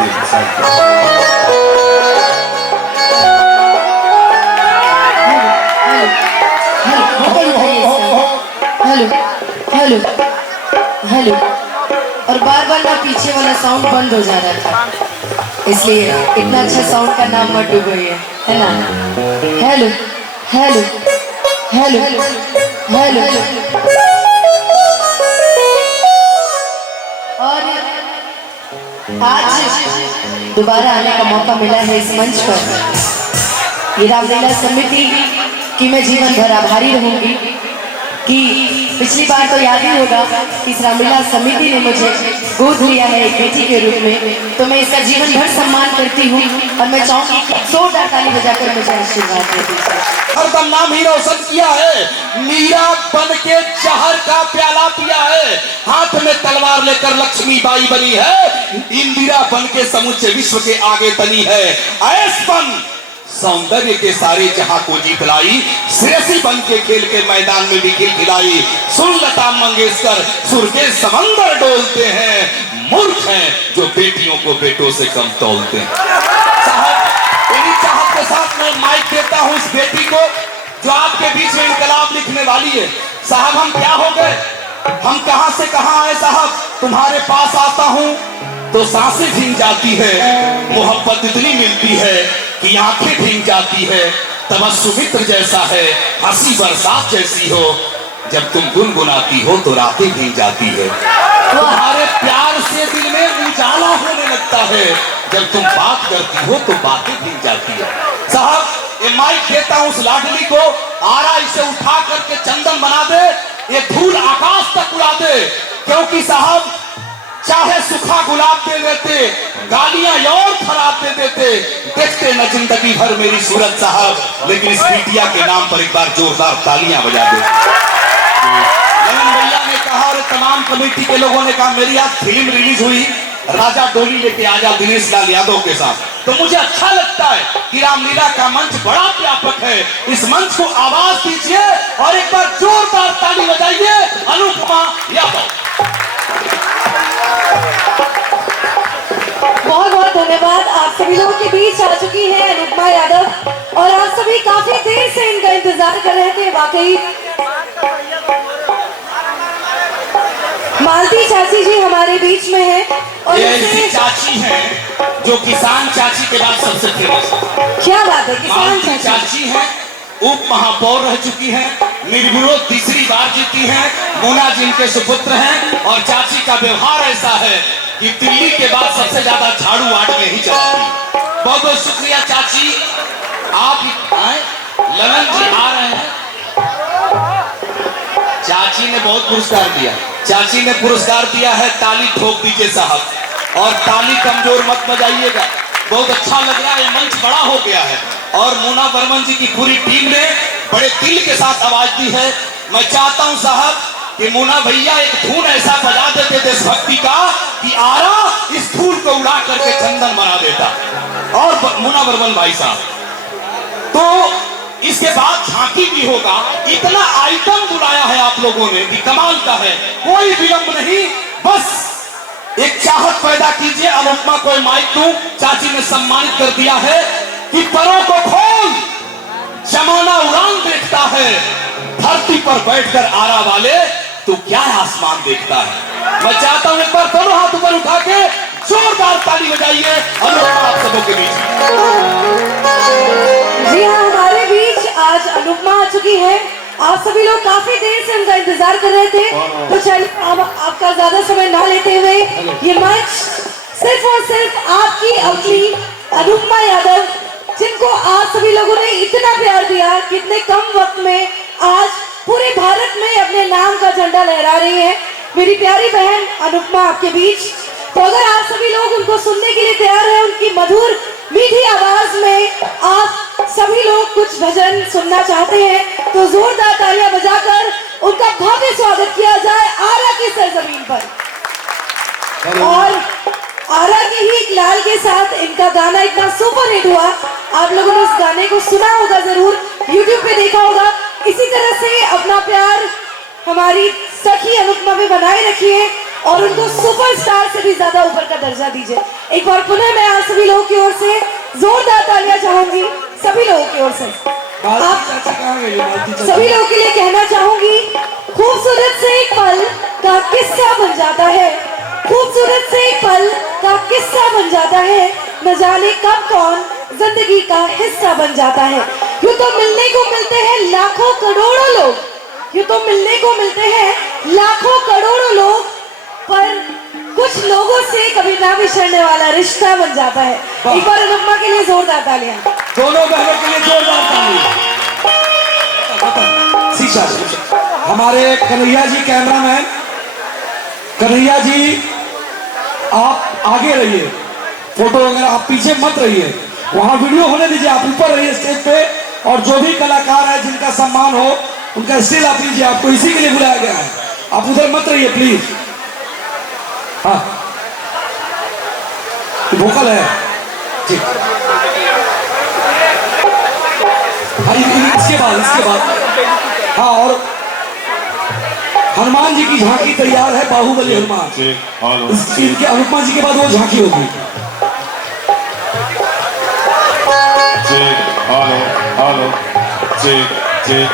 Hello hello hello. और बार बार ना पीछे वाला साउंड बंद हो जा रहा था, इसलिए इतना अच्छा साउंड का नाम मत डूबोइए, है ना। Hello hello hello hello. और आज दोबारा आने का मौका मिला है इस मंच पर। ये रामलीला समिति की मैं जीवन भर आभारी रहूंगी कि पिछली बार तो याद ही होगा इस रामलीला समिति ने मुझे गोद लिया है एक बेटी के रूप में, तो मैं इसका जीवन भर सम्मान करती हूँ और मैं चाहूंगी कि जोरदार ताली बजाकर मुझे आशीर्वाद दें। हरदम नाम ही रोशन किया है, मीरा बन के जहर का प्याला पिया है, हाथ में तलवार लेकर लक्ष्मीबाई बनी है, इंदिरा बन के समूचे विश्व के आगे तनी है, ऐस बन सौंदर्य के सारे जहां को जीत लाई, श्रेयसी बन के खेल के मैदान में भी खिलाई। सुन लता मंगेशकर सुर के समंदर डोलते हैं, मूर्ख हैं जो बेटियों को बेटों से कम तोलते हैं। साहब इन्हीं चाहत के साथ मैं माइक देता हूं उस बेटी को जो आपके बीच में इनकलाब लिखने वाली है। साहब हम क्या हो गए, हम कहां से कहां आए साहब, तुम्हारे पास आता हूं तो सांसें भीग जाती है, मोहब्बत इतनी मिलती है कि आंखें भीग जाती है, तबस्सुमित्र जैसा है, हंसी बरसात जैसी हो, जब तुम गुनगुनाती हो तो रातें भीग जाती है, तुम्हारे प्यार से दिल में उजाला होने लगता है, जब तुम बात करती हो तो बातें भीग जाती है। साहब ये माइक देता हूं उस लाडली को, आरा इसे उठा करके चंदन बना दे, ये धूल आकाश तक उड़ा दे, क्योंकि साहब चाहे सूखा गुलाब दे देते, गालियां और खराब दे देते, देखते न जिंदगी भर मेरी सूरत साहब, लेकिन इस बिटिया के नाम पर एक बार जोरदार तालियां बजा दे। ललन भैया ने कहा और तमाम कमेटी के लोगों ने कहा मेरी आज फिल्म रिलीज हुई राजा डोली लेके आजा दिनेश लाल यादव के साथ, तो मुझे अच्छा लगता है कि रामलीला का मंच बड़ा व्यापक है, इस मंच को आवाज दीजिए और एक बार जोरदार ताली बजाइए अनुपमा यादव। बहुत बहुत धन्यवाद। आप सभी लोगों के बीच आ चुकी है अनुपमा यादव और आप सभी काफी देर से इनका इंतजार कर रहे थे। वाकई मालती चाची जी हमारे बीच में है और ये ऐसी चाची हैं जो किसान चाची के बाद सबसे फेमस है। क्या बात है, किसान चाची हैं, उप महापौर रह चुकी हैं, निर्विरोध तीसरी बार जीती हैं, मोना जिनके सुपुत्र हैं, और चाची का व्यवहार ऐसा है कि दिल्ली के बाद सबसे ज्यादा झाड़ू वार्ड में ही चलाती। बहुत बहुत शुक्रिया चाची, आप आए, ललन जी आ रहे हैं। चाची ने बहुत पुरस्कार दिया, चाची ने पुरस्कार दिया है, ताली ठोक दीजिए साहब, और ताली कमजोर मत बजाइएगा, बहुत अच्छा लग रहा है, मंच बड़ा हो गया है, और मोना बर्मन जी की पूरी टीम ने बड़े दिल के साथ आवाज दी है। मैं चाहता हूं साहब कि मोना भैया एक धुन ऐसा बजा देते देशभक्ति का कि आरा इस धूल को उड़ा करके चंदन बना देता, और मोना बर्मन भाई साहब तो इसके बाद झांकी भी होगा। इतना आइटम बुलाया है आप लोगों ने कि कमाल का है, कोई विलंब नहीं, बस एक चाहत पैदा कीजिए। अनुपमा को माइक दूं, चाची ने सम्मानित कर दिया है कि परों को खोल, जमाना उड़ान देखता है, धरती पर बैठकर आरा वाले तू क्या आसमान देखता है। मैं चाहता हूं एक बार दोनों हाथ ऊपर उठा के जोरदार ताली बजाइए अनुपमा आप सबों के बीच। जी हाँ, हमारे बीच आज अनुपमा आ चुकी है। आप सभी लोग काफी देर से उनका इंतजार कर रहे थे, तो चलिए आपका ज्यादा समय ना लेते हुए ये मंच सिर्फ और सिर्फ आपकी अपनी अनुपमा यादव, जिनको आप सभी लोगों ने इतना प्यार दिया कि इतने कम वक्त में आज पूरे भारत में अपने नाम का झंडा लहरा रही है। मेरी प्यारी बहन अनुपमा आपके बीच, तो अगर आप सभी लोग उनको सुनने के लिए तैयार हैं, उनकी मधुर मीठी आवाज में आप सभी लोग कुछ भजन सुनना चाहते हैं, तो जोरदार तालियां बजाकर उनका भव्य स्वागत किया जाए आरा की सरजमीन पर। और आरा के ही एक लाल के साथ इनका गाना इतना सुपर हिट हुआ, आप लोगों ने उस गाने को सुना होगा, जरूर YouTube पे देखा होगा। इसी तरह से अपना प्यार हमारी सखी अनुपमा में बनाए रखिए और उनको सुपरस्टार से भी ज्यादा ऊपर का दर्जा दीजिए। एक बार पुनः मैं आप सभी लोगों की ओर से जोरदार तालियां चाहूंगी, सभी लोगों की ओर से। आप सभी लोगों के लिए कहना चाहूंगी, खूबसूरत से एक पल का किस्सा बन जाता है, खूबसूरत से एक पल का किस्सा बन जाता है, न जाने कब कौन जिंदगी का हिस्सा बन जाता है। यूं तो मिलने को मिलते हैं लाखों करोड़ों लोग, यूं तो मिलने को मिलते हैं लाखों करोड़ों लोग, पर कुछ लोगों से कभी ना बिछड़ने वाला रिश्ता बन जाता है। एक बार अनुपमा के लिए जोरदार तालियां। दोनों बहनों के लिए जोरदार तालियां। शीशा हमारे कन्हैया जी कैमरामैन, कन्हैया जी आप आगे रहिए, फोटो वगैरह आप पीछे मत रहिए, वहां वीडियो होने दीजिए, आप ऊपर रहिए स्टेज पे, और जो भी कलाकार है जिनका सम्मान हो उनका स्टिल आप लीजिए, आपको इसी के लिए बुलाया गया है, आप उधर मत रहिए प्लीज। हाँ वोकल है ठीक। हाँ इसके बाद हाँ, और हनुमान जी की झांकी तैयार है, बाहुबली हनुमान, इनके अनुपमा जी के बाद वो झांकी होगी। Hello hello check check